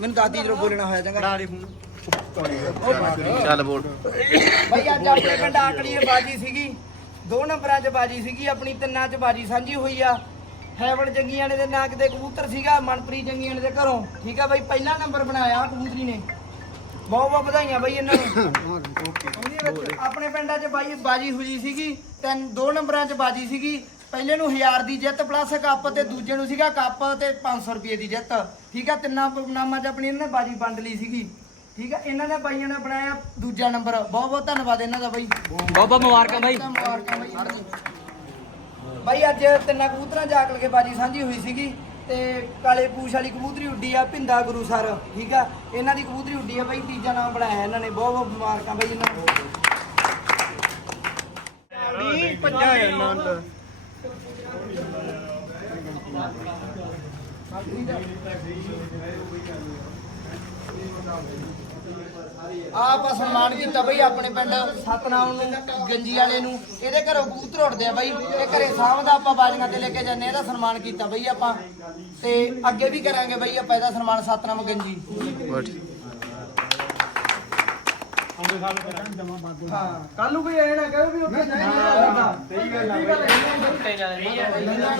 ਮੈਨੂੰ ਦਾਦੀ ਜਦੋਂ ਬੋਲਣਾ ਹੋਇਆ ਚੰਗਾ। ਨਾਲ ਹੀ ਫੋਨ ਚੱਲ ਬੋਲ। ਬਈ ਅੱਜ ਆਪਣੇ ਪਿੰਡ ਆਕੜੀ ਦੀ ਬਾਜੀ ਸੀਗੀ। ਦੋ ਨੰਬਰਾਂ 'ਚ ਬਾਜੀ ਸੀਗੀ ਆਪਣੀ ਤਿੰਨਾਂ 'ਚ ਬਾਜੀ ਸਾਂਝੀ ਹੋਈ ਆ। ਹੈਵਲ ਜੰਗੀਆਣੇ ਦੇ ਨਾਂ ਕਿਤੇ ਕਬੂਤਰ ਸੀਗਾ ਮਨਪ੍ਰੀਤ ਜੰਗੀਆਣੇ ਦੇ ਘਰੋਂ। ਠੀਕ ਆ ਬਈ ਪਹਿਲਾ ਨੰਬਰ ਬਣਾਇਆ ਕਬੂਤਰੀ ਨੇ। ਬਹੁਤ ਬਹੁਤ ਵਧਾਈਆਂ ਬਈ ਇਹਨਾਂ ਨੂੰ। ਆਪਣੇ ਪਿੰਡਾਂ 'ਚ ਬਾਈ ਬਾਜੀ ਹੋਈ ਸੀਗੀ ਤਿੰਨ ਦੋ ਨੰਬਰਾਂ 'ਚ ਬਾਜੀ ਸੀਗੀ। ਪਹਿਲੇ ਨੂੰ 1000 ਦੀ ਜਿੱਤ ਪਲੱਸ ਕੱਪ ਤੇ ਦੂਜੇ ਨੂੰ ਸੀਗਾ ਕੱਪ ਤੇ 500 ਰੁਪਏ ਦੀ ਜਿੱਤ। ਠੀਕ ਆ ਤਿੰਨਾਂ ਨਾਮਾਂ 'ਚ ਆਪਣੀ ਇਹਨਾਂ ਨੇ ਬਾਜੀ ਵੰਡ ਲਈ ਸੀਗੀ। ਠੀਕ ਆ ਇਹਨਾਂ ਨੇ ਬਾਈਆਂ ਨੇ ਬਣਾਇਆ ਦੂਜਾ ਨੰਬਰ ਬਹੁਤ ਬਹੁਤ ਧੰਨਵਾਦ ਇਹਨਾਂ ਦਾ ਬਾਈ। ਬਹੁਤ ਬਹੁਤ ਮੁਬਾਰਕਾਂ ਬਾਈ। ਮੁਬਾਰਕਾਂ ਬਾਈ ਇਹਨਾਂ ਨੂੰ। ਬਾਈ ਅੱਜ ਤਿੰਨਾਂ ਕਬੂਤਰਾਂ ਜਾਕਲ ਕੇ ਬਾਜੀ ਸਾਂਝੀ ਹੋਈ ਸੀਗੀ ਤੇ ਕਾਲੇ ਪੂਛ ਵਾਲੀ ਕਬੂਤਰੀ ਉੱਡੀ ਆ ਪਿੰਦਾ ਗੁਰੂ ਸਰ। ਠੀਕ ਆ ਇਹਨਾਂ ਦੀ ਕਬੂਤਰੀ ਉੱਡੀ ਆ ਬਾਈ ਤੀਜਾ ਨਾਮ ਬਣਾਇਆ ਇਹਨਾਂ ਨੇ। ਬਹੁਤ ਬਹੁਤ ਮੁਬਾਰਕਾਂ ਬਾਈ ਇਹਨਾਂ ਨੂੰ। ਪੰਜਾ ਆਨੰਦ ਆਪ ਆਪਾਂ ਸਨਮਾਨ ਕੀਤਾ ਬਈ ਆਪਣੇ ਪਿੰਡ ਸਤਨਾਮ ਨੂੰ ਗੰਜੀ ਵਾਲੇ ਨੂੰ। ਇਹਦੇ ਘਰੋਂ ਕਬੂਤਰ ਉੱਡਦੇ ਆ ਬਈ। ਇਹ ਘਰੇ ਸਾਹਮਣਾ ਆਪਾਂ ਬਾਜੀਆਂ ਤੇ ਲੈ ਕੇ ਜਾਂਦੇ ਆ, ਇਹਦਾ ਸਨਮਾਨ ਕੀਤਾ ਬਈ ਆਪਾਂ। ਤੇ ਅੱਗੇ ਵੀ ਕਰਾਂਗੇ ਬਈ ਆਪਾਂ ਇਹਦਾ ਸਨਮਾਨ ਸਤਨਾਮ ਗੰਜੀ। ਹਾਂ ਕੱਲ ਨੂੰ ਕੋਈ ਐ ਨਾ ਕਹੇ ਵੀ ਉੱਥੇ ਜਾਏਗਾ ਸਹੀ ਗੱਲ ਆ